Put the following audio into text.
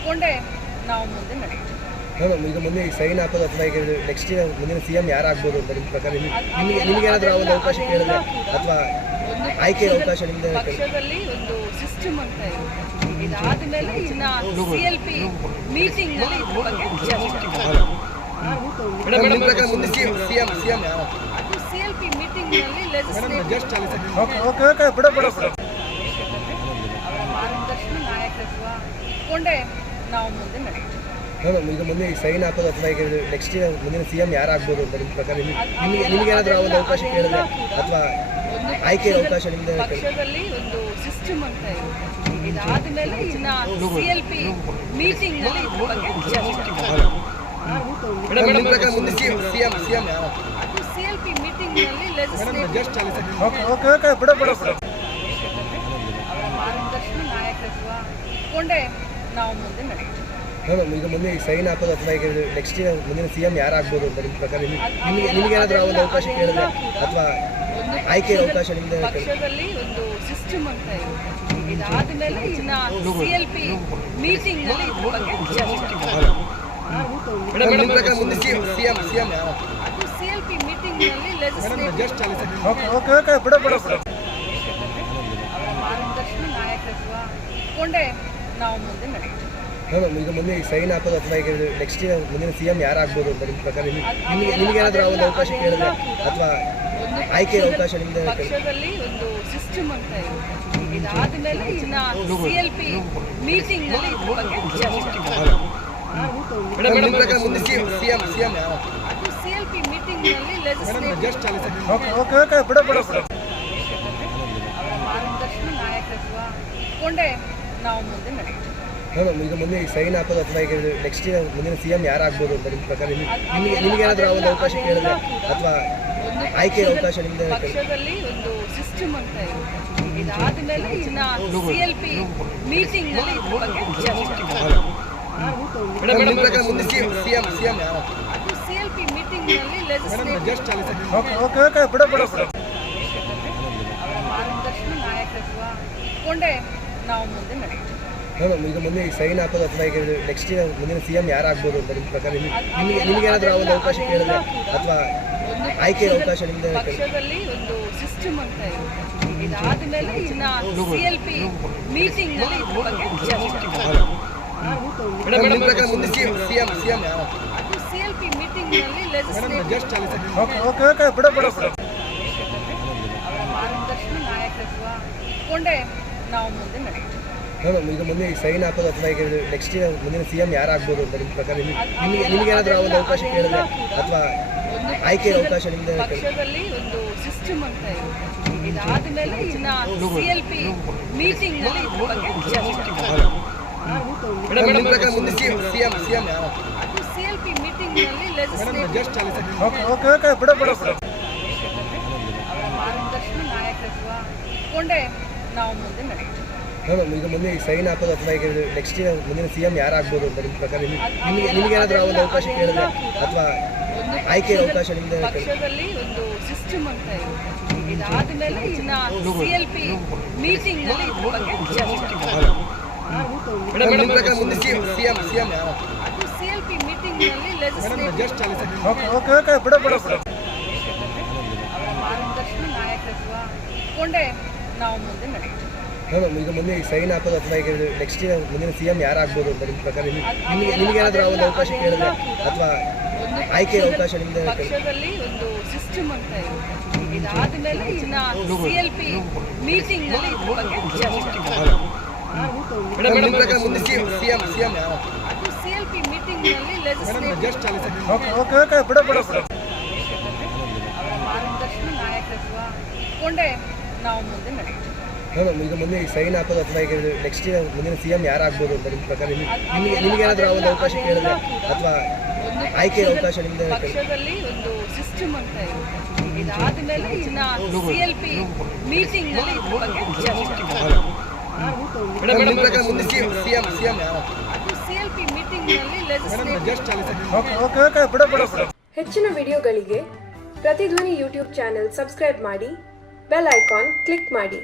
ಇಟ್ಕೊಂಡೇ ನಾವು ಮುಂದೆ ನಡೆಯುತ್ತೆ. ಈಗ ಮುಂದೆ ಸೈನ್ ಹಾಕೋದು ಅಥವಾ ಈಗ ನೆಕ್ಸ್ಟ್ ಮುಂದಿನ ಸಿಎಂ ಯಾರಾಗ್ಬೋದು ಅಂತ ನಿಮ್ಮ ಪ್ರಕಾರ ನಿಮಗೆ ಏನಾದರೂ ಒಂದು ಅವಕಾಶ ಕೇಳಿದ್ರೆ ಅಥವಾ ಆಯ್ಕೆ ಅವಕಾಶ ನಿಮ್ಗೆ ಪಕ್ಷದಲ್ಲಿ ಒಂದು ಸಿಸ್ಟಮ್ ಅಂತ ಇರುತ್ತೆ. ಇದಾದ್ಮೇಲೆ ಇನ್ನ CLP ಮೀಟಿಂಗ್ ನಲ್ಲಿ ಇದ್ರ ಬಗ್ಗೆ ನಿಮ್ಮ ಪ್ರಕಾರ ಮುಂದೆ ಸಿಎಂ ಯಾರು ಅದು CLP ಮೀಟಿಂಗ್ ನಲ್ಲಿ ಲೆಜಿಸ್ಲೇಟಿವ್ ಅವರ ಮಾರ್ಗದರ್ಶನ ನಾಯಕತ್ವ ಇಟ್ಕೊಂಡೇ ನಾವು ಮುಂದೆ ನಡೆಯುತ್ತೆ. ಈಗ ಮುಂದೆ ಸೈನ್ ಹಾಕೋದು ಅಥವಾ ಈಗ ನೆಕ್ಸ್ಟ್ ಮುಂದಿನ ಸಿಎಂ ಯಾರಾಗ್ಬೋದು ಅಂತ ನಿಮ್ಮ ಪ್ರಕಾರ ನಿಮಗೆ ಏನಾದರೂ ಒಂದು ಅವಕಾಶ ಕೇಳಿದ್ರೆ ಅಥವಾ ಆಯ್ಕೆ ಅವಕಾಶ ನಿಮ್ಗೆ ಪಕ್ಷದಲ್ಲಿ ಒಂದು ಸಿಸ್ಟಮ್ ಅಂತ ಇರುತ್ತೆ. ಇದಾದ್ಮೇಲೆ ಇನ್ನ CLP ಮೀಟಿಂಗ್ ನಲ್ಲಿ ಇದ್ರ ಬಗ್ಗೆ ನಿಮ್ಮ ಪ್ರಕಾರ ಮುಂದೆ ಸಿಎಂ ಯಾರು ಅದು CLP ಮೀಟಿಂಗ್ ನಲ್ಲಿ ಲೆಜಿಸ್ಲೇಟಿವ್ ಅವರ ಮಾರ್ಗದರ್ಶನ ನಾಯಕತ್ವ ಇಟ್ಕೊಂಡೇ ನಾವು ಮುಂದೆ ನಡೆಯುತ್ತೆ. ಈಗ ಮುಂದೆ ಸೈನ್ ಹಾಕೋದು ಅಥವಾ ಈಗ ನೆಕ್ಸ್ಟ್ ಮುಂದಿನ ಸಿಎಂ ಯಾರಾಗ್ಬೋದು ಅಂತ ನಿಮ್ಮ ಪ್ರಕಾರ ನಿಮಗೆ ಏನಾದರೂ ಒಂದು ಅವಕಾಶ ಕೇಳಿದ್ರೆ ಅಥವಾ ಆಯ್ಕೆ ಅವಕಾಶ ನಿಮ್ಗೆ ಪಕ್ಷದಲ್ಲಿ ಒಂದು ಸಿಸ್ಟಮ್ ಅಂತ ಇರುತ್ತೆ. ಇದಾದ್ಮೇಲೆ ಇನ್ನ CLP ಮೀಟಿಂಗ್ ನಲ್ಲಿ ಇದ್ರ ಬಗ್ಗೆ ನಿಮ್ಮ ಪ್ರಕಾರ ಮುಂದೆ ಸಿಎಂ ಯಾರು ಅದು CLP ಮೀಟಿಂಗ್ ನಲ್ಲಿ ಲೆಜಿಸ್ಲೇಟಿವ್ ಅವರ ಮಾರ್ಗದರ್ಶನ ನಾಯಕತ್ವ ಇಟ್ಕೊಂಡೇ ನಾವು ಮುಂದೆ ನಡೆಯುತ್ತೆ. ಈಗ ಮುಂದೆ ಸೈನ್ ಹಾಕೋದು ಅಥವಾ ಈಗ ನೆಕ್ಸ್ಟ್ ಮುಂದಿನ ಸಿಎಂ ಯಾರಾಗ್ಬೋದು ಅಂತ ನಿಮ್ಮ ಪ್ರಕಾರ ನಿಮಗೆ ಏನಾದರೂ ಒಂದು ಅವಕಾಶ ಕೇಳಿದ್ರೆ ಅಥವಾ ಆಯ್ಕೆ ಅವಕಾಶ ನಿಮ್ಗೆ ಪಕ್ಷದಲ್ಲಿ ಒಂದು ಸಿಸ್ಟಮ್ ಅಂತ ಇರುತ್ತೆ. ಇದಾದ್ಮೇಲೆ ಇನ್ನ CLP ಮೀಟಿಂಗ್ ನಲ್ಲಿ ಇದ್ರ ಬಗ್ಗೆ ನಿಮ್ಮ ಪ್ರಕಾರ ಮುಂದೆ ಸಿಎಂ ಯಾರು ಅದು CLP ಮೀಟಿಂಗ್ ನಲ್ಲಿ ಲೆಜಿಸ್ಲೇಟಿವ್ ಅವರ ಮಾರ್ಗದರ್ಶನ ನಾಯಕತ್ವ ಇಟ್ಕೊಂಡೇ ನಾವು ಮುಂದೆ ನಡೆಯುತ್ತೆ. ಈಗ ಮುಂದೆ ಸೈನ್ ಹಾಕೋದು ಅಥವಾ ಈಗ ನೆಕ್ಸ್ಟ್ ಮುಂದಿನ ಸಿಎಂ ಯಾರಾಗ್ಬೋದು ಅಂತ ನಿಮ್ಮ ಪ್ರಕಾರ ನಿಮಗೆ ಏನಾದರೂ ಒಂದು ಅವಕಾಶ ಕೇಳಿದ್ರೆ ಅಥವಾ ಆಯ್ಕೆ ಅವಕಾಶ ನಿಮ್ಗೆ ಪಕ್ಷದಲ್ಲಿ ಒಂದು ಸಿಸ್ಟಮ್ ಅಂತ ಇರುತ್ತೆ. ಇದಾದ್ಮೇಲೆ ಇನ್ನ CLP ಮೀಟಿಂಗ್ ನಲ್ಲಿ ಇದ್ರ ಬಗ್ಗೆ ನಿಮ್ಮ ಪ್ರಕಾರ ಮುಂದೆ ಸಿಎಂ ಯಾರು ಅದು CLP ಮೀಟಿಂಗ್ ನಲ್ಲಿ ಲೆಜಿಸ್ಲೇಟಿವ್ ಅವರ ಮಾರ್ಗದರ್ಶನ ನಾಯಕತ್ವ ಇಟ್ಕೊಂಡೇ ನಾವು ಮುಂದೆ ನಡೆಯುತ್ತೆ. ಈಗ ಮುಂದೆ ಸೈನ್ ಹಾಕೋದು ಅಥವಾ ಈಗ ನೆಕ್ಸ್ಟ್ ಮುಂದಿನ ಸಿಎಂ ಯಾರಾಗ್ಬೋದು ಅಂತ ನಿಮ್ಮ ಪ್ರಕಾರ ನಿಮಗೆ ಏನಾದರೂ ಒಂದು ಅವಕಾಶ ಕೇಳಿದ್ರೆ ಅಥವಾ ಆಯ್ಕೆ ಅವಕಾಶ ನಿಮ್ಗೆ ಪಕ್ಷದಲ್ಲಿ ಒಂದು ಸಿಸ್ಟಮ್ ಅಂತ ಇರುತ್ತೆ. ಇದಾದ್ಮೇಲೆ ಇನ್ನ CLP ಮೀಟಿಂಗ್ ನಲ್ಲಿ ಇದ್ರ ಬಗ್ಗೆ ನಿಮ್ಮ ಪ್ರಕಾರ ಮುಂದೆ ಸಿಎಂ ಯಾರು ಅದು CLP ಮೀಟಿಂಗ್ ನಲ್ಲಿ ಲೆಜಿಸ್ಲೇಟಿವ್ ಅವರ ಮಾರ್ಗದರ್ಶನ ನಾಯಕತ್ವ ಇಟ್ಕೊಂಡೇ ನಾವು ಮುಂದೆ ನಡೆಯುತ್ತೆ. ಈಗ ಮುಂದೆ ಸೈನ್ ಹಾಕೋದು ಅಥವಾ ಈಗ ನೆಕ್ಸ್ಟ್ ಮುಂದಿನ ಸಿಎಂ ಯಾರಾಗ್ಬೋದು ಅಂತ ನಿಮ್ಮ ಪ್ರಕಾರ ನಿಮಗೆ ಏನಾದರೂ ಒಂದು ಅವಕಾಶ ಕೇಳಿದ್ರೆ ಅಥವಾ ಆಯ್ಕೆ ಅವಕಾಶ ನಿಮ್ಗೆ ಪಕ್ಷದಲ್ಲಿ ಒಂದು ಸಿಸ್ಟಮ್ ಅಂತ ಇರುತ್ತೆ. ಇದಾದ್ಮೇಲೆ ಇನ್ನ CLP ಮೀಟಿಂಗ್ ನಲ್ಲಿ ಇದ್ರ ಬಗ್ಗೆ ನಿಮ್ಮ ಪ್ರಕಾರ ಮುಂದೆ ಸಿಎಂ ಯಾರು ಅದು CLP ಮೀಟಿಂಗ್ ನಲ್ಲಿ ಲೆಜಿಸ್ಲೇಟಿವ್ ಅವರ ಮಾರ್ಗದರ್ಶನ ನಾಯಕತ್ವ ಇಟ್ಕೊಂಡೇ ನಾವು ಮುಂದೆ ನಡೆಯುತ್ತೆ. ಈಗ ಮುಂದೆ ಸೈನ್ ಹಾಕೋದು ಅಥವಾ ಈಗ ನೆಕ್ಸ್ಟ್ ಮುಂದಿನ ಸಿಎಂ ಯಾರಾಗ್ಬೋದು ಅಂತ ನಿಮ್ಮ ಪ್ರಕಾರ ನಿಮಗೆ ಏನಾದರೂ ಒಂದು ಅವಕಾಶ ಕೇಳಿದ್ರೆ ಅಥವಾ ಆಯ್ಕೆ ಅವಕಾಶ ನಿಮ್ಗೆ ಪಕ್ಷದಲ್ಲಿ ಒಂದು ಸಿಸ್ಟಮ್ ಅಂತ ಇರುತ್ತೆ. ಇದಾದ್ಮೇಲೆ ಇನ್ನ CLP ಮೀಟಿಂಗ್ ನಲ್ಲಿ ಇದ್ರ ಬಗ್ಗೆ ನಿಮ್ಮ ಪ್ರಕಾರ ಮುಂದೆ ಸಿಎಂ ಯಾರು ಅದು CLP ಮೀಟಿಂಗ್ ನಲ್ಲಿ ಲೆಜಿಸ್ಲೇಟಿವ್ ಅವರ ಮಾರ್ಗದರ್ಶನ ನಾಯಕತ್ವ ಇಟ್ಕೊಂಡೇ ನಾವು ಮುಂದೆ ನಡೆಯುತ್ತೆ. ಈಗ ಮುಂದೆ ಸೈನ್ ಹಾಕೋದು ಅಥವಾ ಈಗ ನೆಕ್ಸ್ಟ್ ಮುಂದಿನ ಸಿಎಂ ಯಾರಾಗ್ಬೋದು ಅಂತ ನಿಮ್ಮ ಪ್ರಕಾರ ನಿಮಗೆ ಏನಾದರೂ ಒಂದು ಅವಕಾಶ ಕೇಳಿದ್ರೆ ಅಥವಾ ಆಯ್ಕೆ ಅವಕಾಶ ನಿಮ್ಗೆ ಪಕ್ಷದಲ್ಲಿ ಒಂದು ಸಿಸ್ಟಮ್ ಅಂತ ಇರುತ್ತೆ. ಇದಾದ್ಮೇಲೆ ಇನ್ನ CLP ಮೀಟಿಂಗ್ ನಲ್ಲಿ ಇದ್ರ ಬಗ್ಗೆ ನಿಮ್ಮ ಪ್ರಕಾರ ಮುಂದೆ ಸಿಎಂ ಯಾರು ಅದು CLP ಮೀಟಿಂಗ್ ನಲ್ಲಿ ಲೆಜಿಸ್ಲೇಟಿವ್ ಅವರ ಮಾರ್ಗದರ್ಶನ ನಾಯಕತ್ವ ಇಟ್ಕೊಂಡೇ ನಾವು ಮುಂದೆ ನಡೆಯುತ್ತೆ. ಈಗ ಮುಂದೆ ಸೈನ್ ಹಾಕೋದು ಅಥವಾ ಈಗ ನೆಕ್ಸ್ಟ್ ಮುಂದಿನ ಸಿಎಂ ಯಾರಾಗ್ಬೋದು ಅಂತ ನಿಮ್ಮ ಪ್ರಕಾರ ನಿಮಗೆ ಏನಾದರೂ ಒಂದು ಅವಕಾಶ ಕೇಳಿದ್ರೆ ಅಥವಾ ಆಯ್ಕೆ ಅವಕಾಶ ನಿಮ್ಗೆ ಪಕ್ಷದಲ್ಲಿ ಒಂದು ಸಿಸ್ಟಮ್ ಅಂತ ಇರುತ್ತೆ. ಇದಾದ್ಮೇಲೆ ಇನ್ನ CLP ಮೀಟಿಂಗ್ ನಲ್ಲಿ ಇದ್ರ ಬಗ್ಗೆ ನಿಮ್ಮ ಪ್ರಕಾರ ಮುಂದೆ ಸಿಎಂ ಯಾರು ಅದು CLP ಮೀಟಿಂಗ್ ನಲ್ಲಿ ಲೆಜಿಸ್ಲೇಟಿವ್ ಹೆಚ್ಚಿನ ವಿಡಿಯೋಗಳಿಗೆ ಪ್ರತಿಧ್ವನಿ ಯೂಟ್ಯೂಬ್ ಚಾನೆಲ್ ಸಬ್ಸ್ಕ್ರೈಬ್ ಮಾಡಿ, ಬೆಲ್ ಐಕಾನ್ ಕ್ಲಿಕ್ ಮಾಡಿ.